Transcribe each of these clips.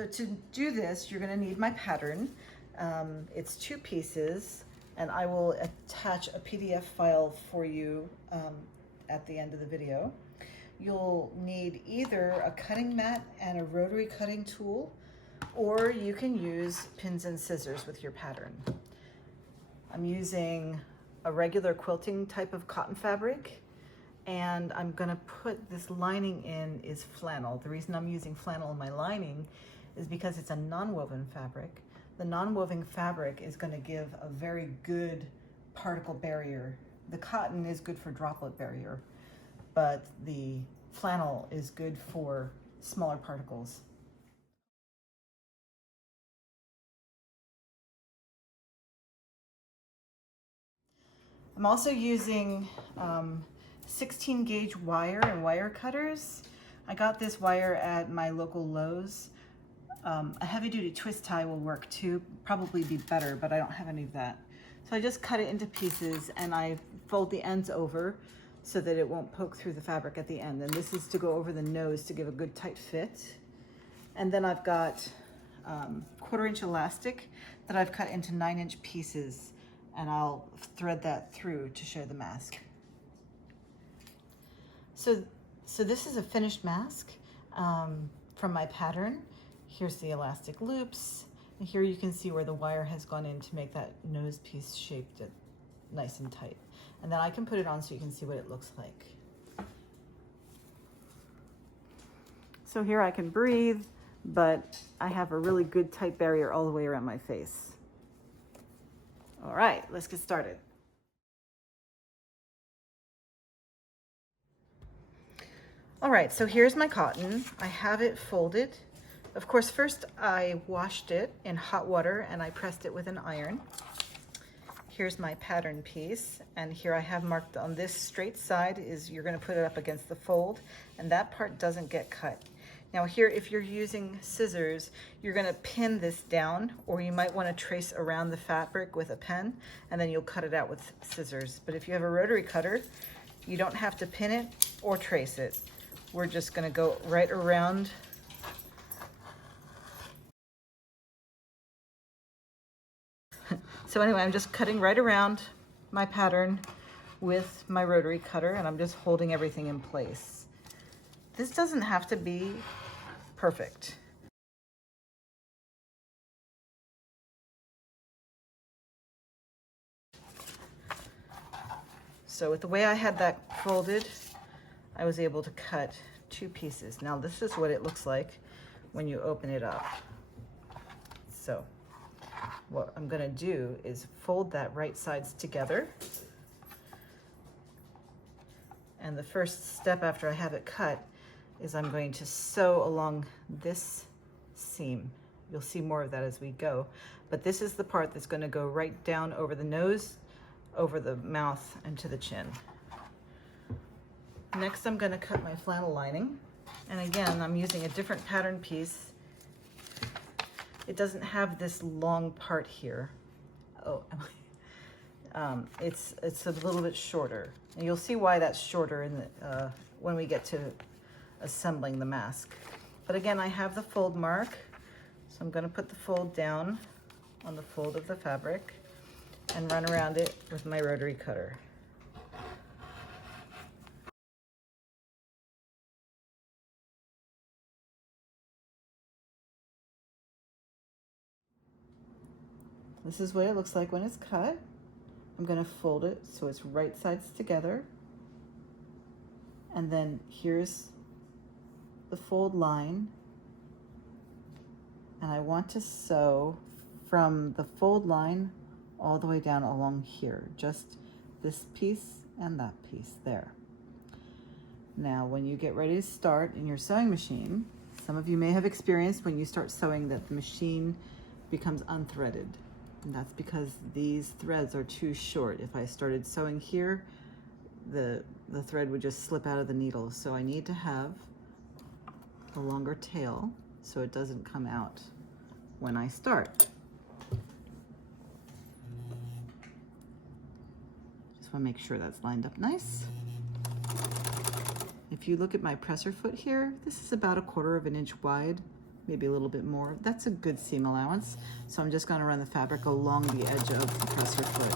So to do this, you're going to need my pattern. It's 2 pieces, and I will attach a PDF file for you at the end of the video. You'll need either a cutting mat and a rotary cutting tool, or you can use pins and scissors with your pattern. I'm using a regular quilting type of cotton fabric, and I'm gonna put this lining in is flannel. The reason I'm using flannel in my lining is because it's a non-woven fabric. The non-woven fabric is gonna give a very good particle barrier. The cotton is good for droplet barrier, but the flannel is good for smaller particles. I'm also using 16 gauge wire and wire cutters. I got this wire at my local Lowe's. A heavy duty twist tie will work too, probably be better, but I don't have any of that. So I just cut it into pieces and I fold the ends over so that it won't poke through the fabric at the end. And this is to go over the nose to give a good tight fit. And then I've got 1/4 inch elastic that I've cut into 9-inch pieces, and I'll thread that through to show the mask. So this is a finished mask from my pattern. Here's the elastic loops, and here you can see where the wire has gone in to make that nose piece shaped it nice and tight. And then I can put it on so you can see what it looks like. So here I can breathe, but I have a really good tight barrier all the way around my face. All right, let's get started. All right, so here's my cotton. I have it folded. Of course, first I washed it in hot water and I pressed it with an iron. Here's my pattern piece, and here I have marked on this straight side is you're gonna put it up against the fold, and that part doesn't get cut. Now here, if you're using scissors, you're gonna pin this down, or you might wanna trace around the fabric with a pen, and then you'll cut it out with scissors. But if you have a rotary cutter, you don't have to pin it or trace it. We're just gonna go right around. So anyway, I'm just cutting right around my pattern with my rotary cutter, and I'm just holding everything in place. This doesn't have to be perfect. So with the way I had that folded, I was able to cut 2 pieces. Now this is what it looks like when you open it up. So what I'm gonna do is fold that right sides together. And the first step after I have it cut is I'm going to sew along this seam. You'll see more of that as we go. But this is the part that's gonna go right down over the nose, over the mouth, and to the chin. Next, I'm gonna cut my flannel lining. And again, I'm using a different pattern piece. It doesn't have this long part here. Oh, it's a little bit shorter. And you'll see why that's shorter in the, when we get to assembling the mask. But again, I have the fold mark. So I'm gonna put the fold down on the fold of the fabric and run around it with my rotary cutter. This is what it looks like when it's cut. I'm gonna fold it so it's right sides together. And then here's the fold line. And I want to sew from the fold line all the way down along here. Just this piece and that piece there. Now, when you get ready to start in your sewing machine, some of you may have experienced when you start sewing that the machine becomes unthreaded. And that's because these threads are too short. If I started sewing here, the thread would just slip out of the needle. So I need to have a longer tail so it doesn't come out when I start. Just want to make sure that's lined up nice. If you look at my presser foot here, this is about 1/4 of an inch wide, maybe a little bit more. That's a good seam allowance. So I'm just going to run the fabric along the edge of the presser foot.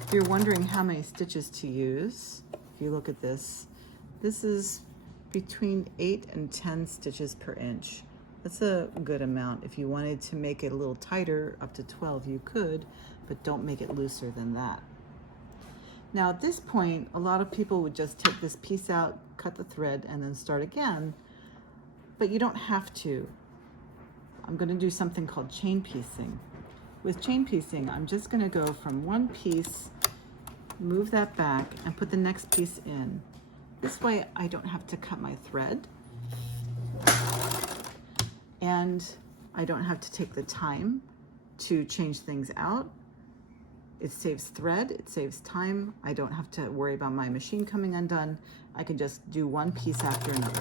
If you're wondering how many stitches to use, if you look at this, this is between 8 and 10 stitches per inch. That's a good amount. If you wanted to make it a little tighter, up to 12, you could, but don't make it looser than that. Now at this point, a lot of people would just take this piece out, cut the thread, and then start again, but you don't have to. I'm going to do something called chain piecing. With chain piecing, I'm just going to go from one piece, move that back, and put the next piece in. This way I don't have to cut my thread, and I don't have to take the time to change things out. It saves thread, it saves time. I don't have to worry about my machine coming undone. I can just do one piece after another.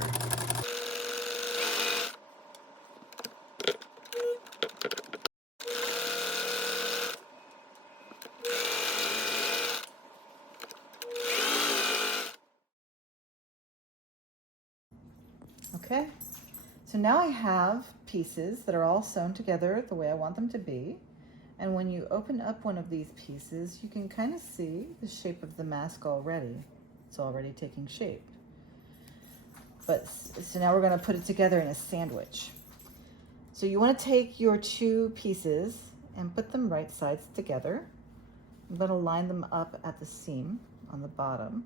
Okay, so now I have pieces that are all sewn together the way I want them to be. And when you open up one of these pieces, you can kind of see the shape of the mask already. It's already taking shape. So now we're going to put it together in a sandwich. So you want to take your two pieces and put them right sides together. I'm going to line them up at the seam on the bottom.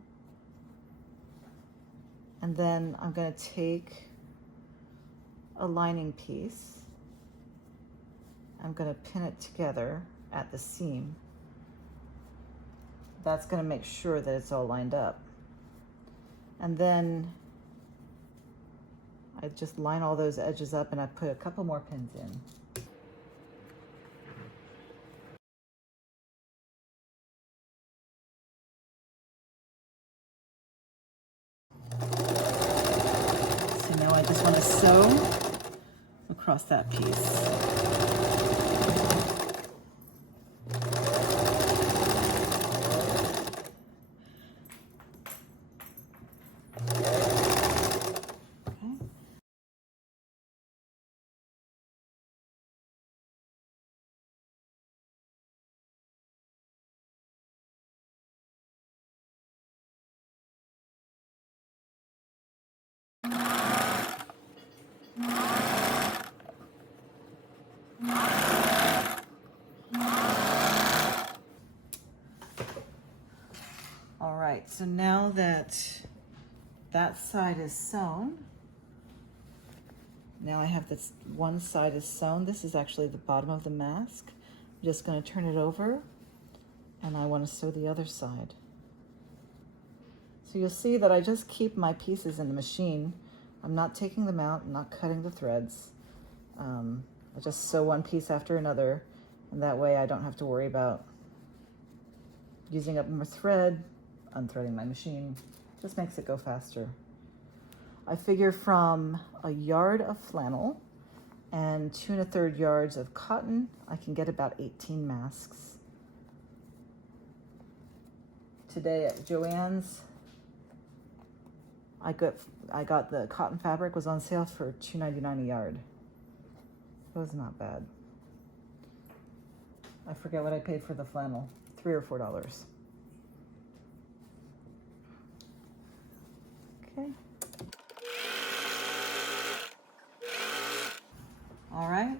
And then I'm going to take a lining piece. I'm going to pin it together at the seam. That's going to make sure that it's all lined up. And then I just line all those edges up, and I put a couple more pins in. So now I just want to sew across that piece. All right, so now that that side is sewn, now I have this one side is sewn. This is actually the bottom of the mask. I'm just going to turn it over, and I want to sew the other side. So you'll see that I just keep my pieces in the machine. I'm not taking them out, I'm not cutting the threads. I just sew one piece after another, and that way I don't have to worry about using up more thread, unthreading my machine. Just makes it go faster. I figure from a yard of flannel and 2 1/3 yards of cotton, I can get about 18 masks. Today at Joann's, I got the cotton fabric was on sale for $2.99 a yard. It was not bad. I forget what I paid for the flannel, $3 or $4. Okay. All right,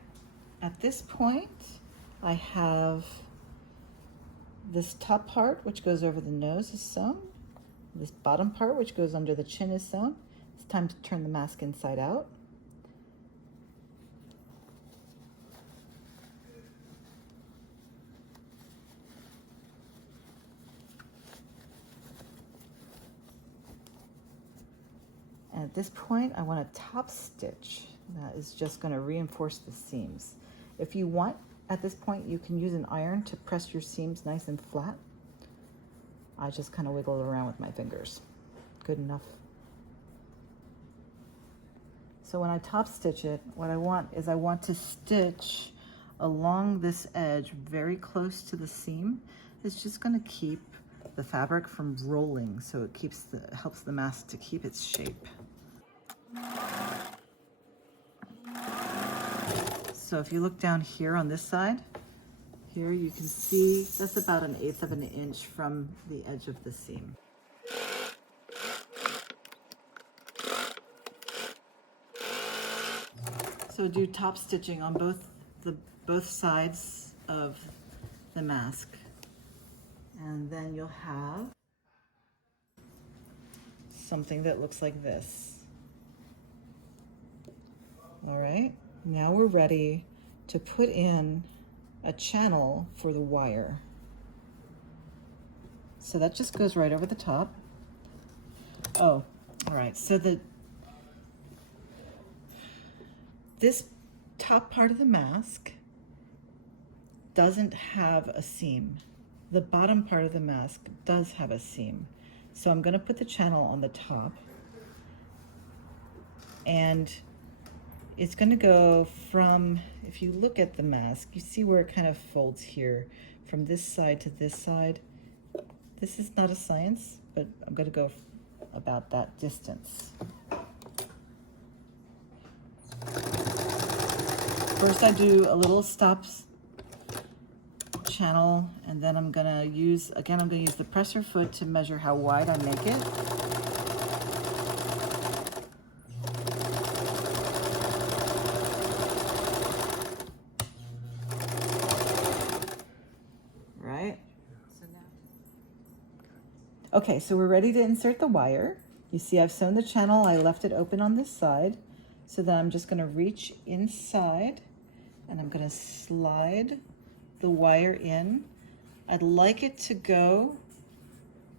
at this point, I have this top part, which goes over the nose, is sewn. This bottom part, which goes under the chin, is sewn. It's time to turn the mask inside out. And at this point, I want a top stitch. That is just going to reinforce the seams. If you want, at this point, you can use an iron to press your seams nice and flat. I just kind of wiggle it around with my fingers. Good enough. So when I top stitch it, what I want is I want to stitch along this edge very close to the seam. It's just going to keep the fabric from rolling, so it helps the mask to keep its shape. So if you look down here on this side, here you can see that's about 1/8 of an inch from the edge of the seam. So do top stitching on both sides of the mask. And then you'll have something that looks like this. All right, now we're ready to put in a channel for the wire. So that just goes right over the top. Oh, all right, so this top part of the mask doesn't have a seam. The bottom part of the mask does have a seam. So I'm gonna put the channel on the top, and it's gonna go from, if you look at the mask, you see where it kind of folds here from this side to this side. This is not a science, but I'm gonna go about that distance. First I do a little stop channel, and then I'm gonna use the presser foot to measure how wide I make it. Right? Okay, so we're ready to insert the wire. You see I've sewn the channel, I left it open on this side. So then I'm just gonna reach inside and I'm gonna slide the wire in. I'd like it to go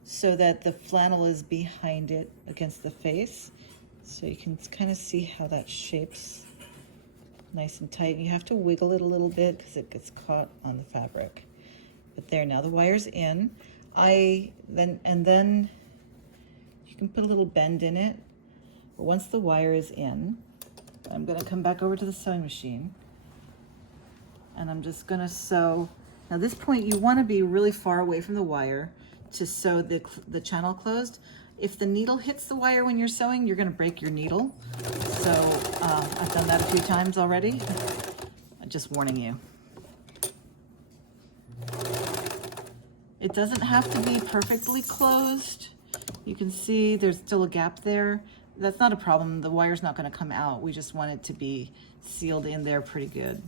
so that the flannel is behind it against the face. So you can kind of see how that shapes nice and tight. You have to wiggle it a little bit because it gets caught on the fabric. But there, now the wire's in. Then you can put a little bend in it. But once the wire is in, I'm gonna come back over to the sewing machine and I'm just gonna sew. Now this point, you wanna be really far away from the wire to sew the channel closed. If the needle hits the wire when you're sewing, you're gonna break your needle. So I've done that a few times already. I'm just warning you. It doesn't have to be perfectly closed. You can see there's still a gap there. That's not a problem. The wire's not going to come out. We just want it to be sealed in there pretty good.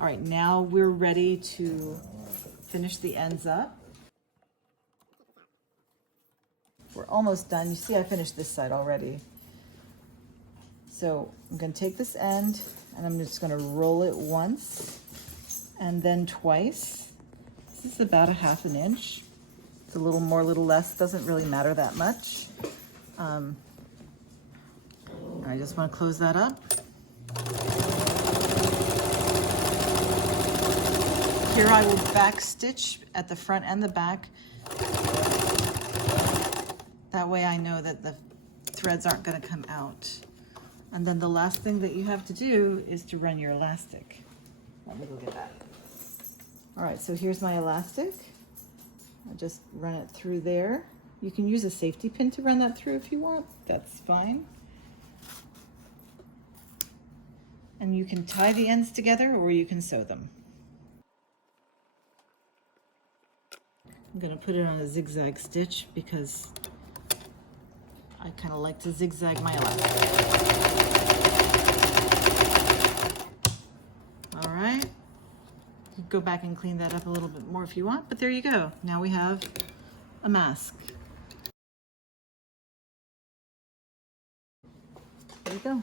All right, now we're ready to finish the ends up. We're almost done. You see I finished this side already. So I'm going to take this end and I'm just going to roll it once and then twice. This is about 1/2 inch. It's a little more, a little less. Doesn't really matter that much. I just want to close that up. Here I will back stitch at the front and the back. That way I know that the threads aren't going to come out. And then the last thing that you have to do is to run your elastic. Let me go get that. All right, so here's my elastic. I just run it through there. You can use a safety pin to run that through if you want. That's fine. And you can tie the ends together or you can sew them. I'm gonna put it on a zigzag stitch because I kind of like to zigzag my elastic. All right, you can go back and clean that up a little bit more if you want, but there you go. Now we have a mask. There you go.